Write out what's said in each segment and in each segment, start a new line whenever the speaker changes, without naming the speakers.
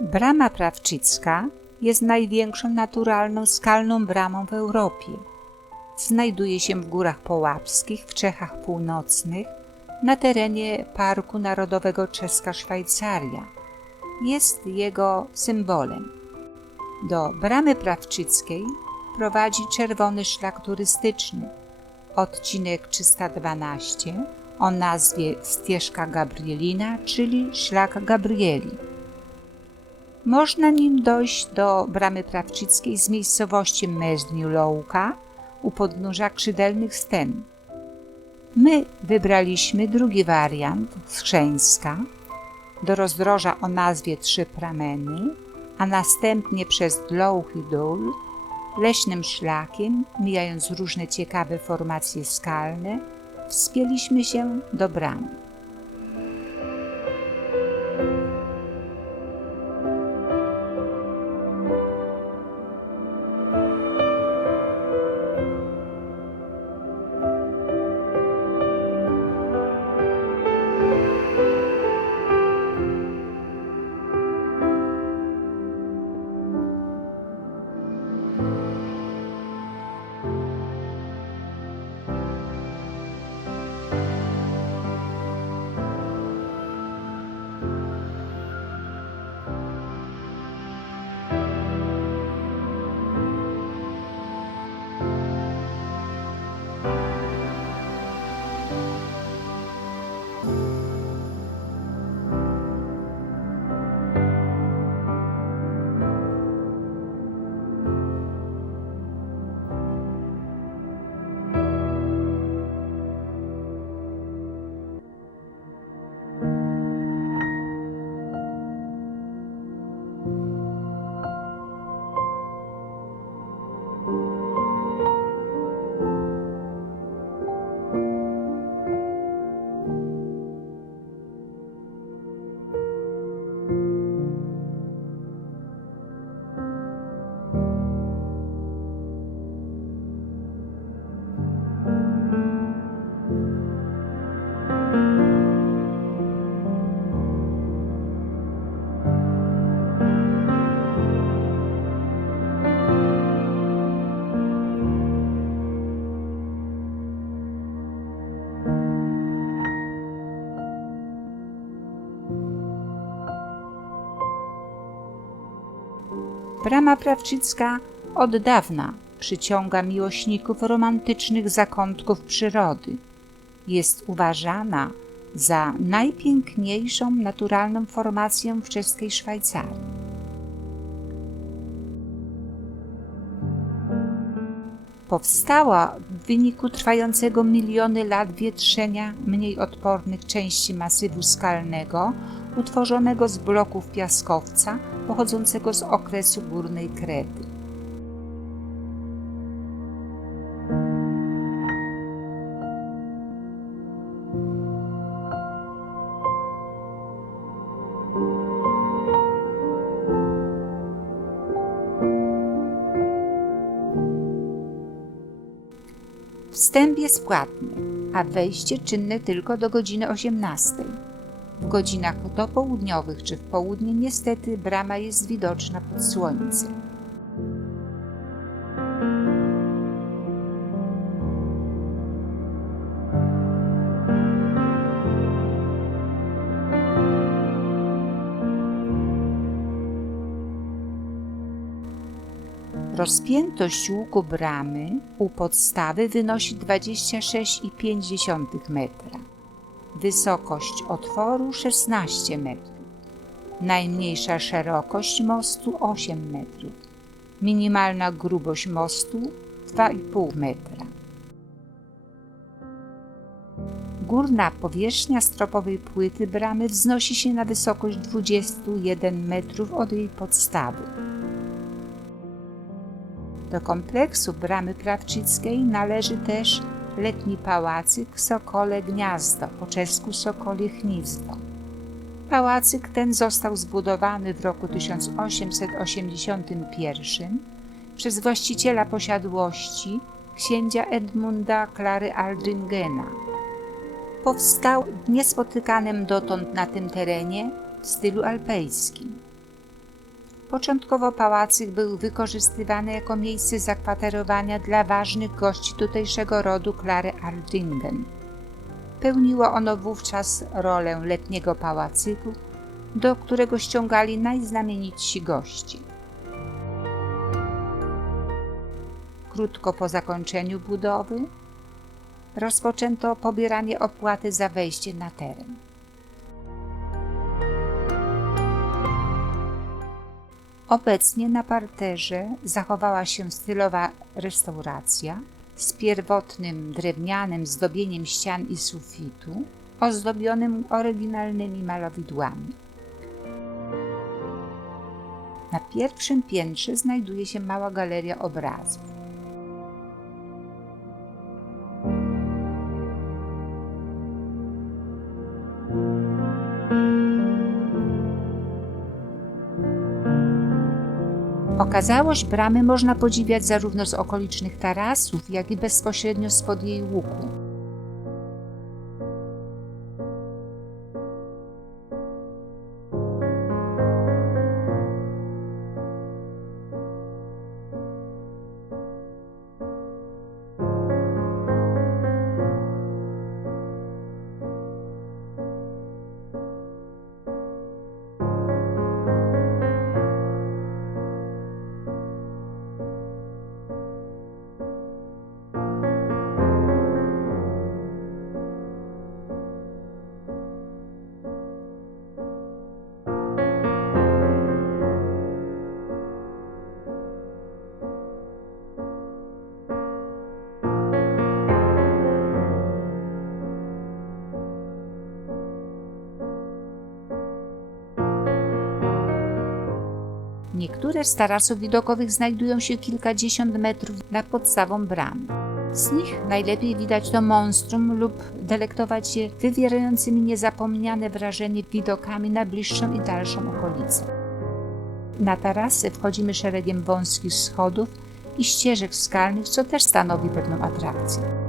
Brama Prawczycka jest największą naturalną skalną bramą w Europie. Znajduje się w Górach Połapskich w Czechach Północnych na terenie Parku Narodowego Czeska Szwajcaria. Jest jego symbolem. Do Bramy Prawczyckiej prowadzi czerwony szlak turystyczny, odcinek 312 o nazwie Ścieżka Gabrielina, czyli Szlak Gabrieli. Można nim dojść do Bramy Prawczyckiej z miejscowości Meźniu-Louka u podnóża Krzydelnych Sten. My wybraliśmy drugi wariant z do rozdroża o nazwie Trzy Prameny, a następnie przez Dlouchy Dół, leśnym szlakiem, mijając różne ciekawe formacje skalne, wspięliśmy się do bramy. Brama Prawczycka od dawna przyciąga miłośników romantycznych zakątków przyrody. Jest uważana za najpiękniejszą naturalną formację w czeskiej Szwajcarii. Powstała w wyniku trwającego miliony lat wietrzenia mniej odpornych części masywu skalnego, utworzonego z bloków piaskowca pochodzącego z okresu górnej Krety. Wstęp jest płatny, a wejście czynne tylko do godziny 18. Godzinach dopołudniowych czy w południe niestety brama jest widoczna pod słońcem. Rozpiętość łuku bramy u podstawy wynosi 26,5 metra. Wysokość otworu 16 metrów. Najmniejsza szerokość mostu 8 metrów. Minimalna grubość mostu 2,5 metra. Górna powierzchnia stropowej płyty bramy wznosi się na wysokość 21 metrów od jej podstawy. Do kompleksu bramy Prawczyckiej należy też letni pałacyk Sokole Gniazdo, po czesku Sokolie Gniezdo. Pałacyk ten został zbudowany w roku 1881 przez właściciela posiadłości księcia Edmunda Klary Aldringena. Powstał w niespotykanym dotąd na tym terenie w stylu alpejskim. Początkowo pałacyk był wykorzystywany jako miejsce zakwaterowania dla ważnych gości tutejszego rodu Klary Ardingen. Pełniło ono wówczas rolę letniego pałacyku, do którego ściągali najznamienitsi gości. Krótko po zakończeniu budowy rozpoczęto pobieranie opłaty za wejście na teren. Obecnie na parterze zachowała się stylowa restauracja z pierwotnym drewnianym zdobieniem ścian i sufitu, ozdobionym oryginalnymi malowidłami. Na pierwszym piętrze znajduje się mała galeria obrazów. Okazałość bramy można podziwiać zarówno z okolicznych tarasów, jak i bezpośrednio spod jej łuku. Niektóre z tarasów widokowych znajdują się kilkadziesiąt metrów nad podstawą bramy. Z nich najlepiej widać to monstrum lub delektować się wywierającymi niezapomniane wrażenie widokami na bliższą i dalszą okolicę. Na tarasy wchodzimy szeregiem wąskich schodów i ścieżek skalnych, co też stanowi pewną atrakcję.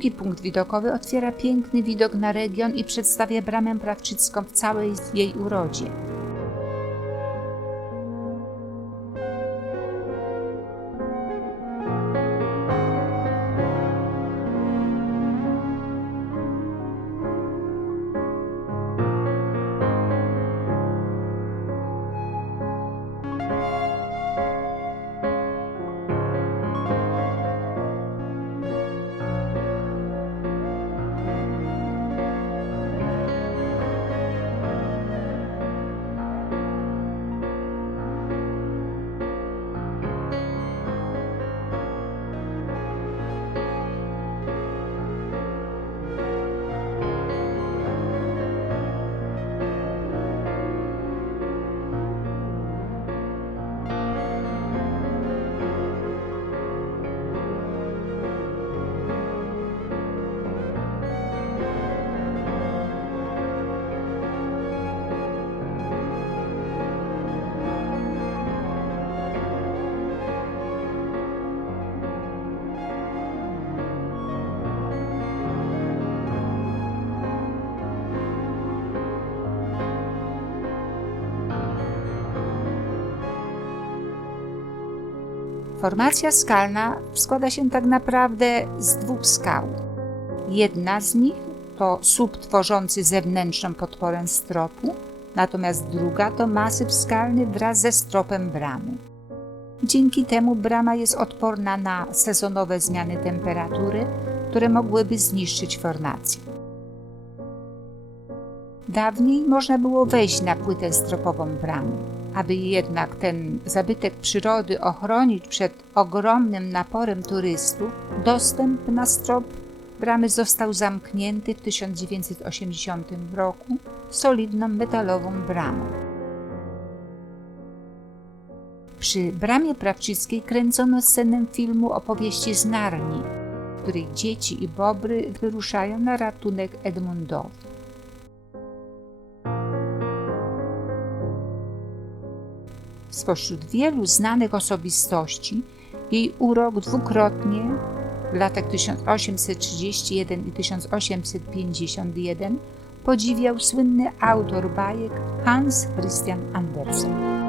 Drugi punkt widokowy otwiera piękny widok na region i przedstawia bramę prawczycką w całej jej urodzie. Formacja skalna składa się tak naprawdę z dwóch skał. Jedna z nich to słup tworzący zewnętrzną podporę stropu, natomiast druga to masyw skalny wraz ze stropem bramy. Dzięki temu brama jest odporna na sezonowe zmiany temperatury, które mogłyby zniszczyć formację. Dawniej można było wejść na płytę stropową bramy. Aby jednak ten zabytek przyrody ochronić przed ogromnym naporem turystów, dostęp na strop bramy został zamknięty w 1980 roku solidną metalową bramą. Przy bramie prawczyckiej kręcono scenę filmu opowieści z Narni, w której dzieci i bobry wyruszają na ratunek Edmundowi. Spośród wielu znanych osobistości jej urok dwukrotnie w latach 1831 i 1851 podziwiał słynny autor bajek Hans Christian Andersen.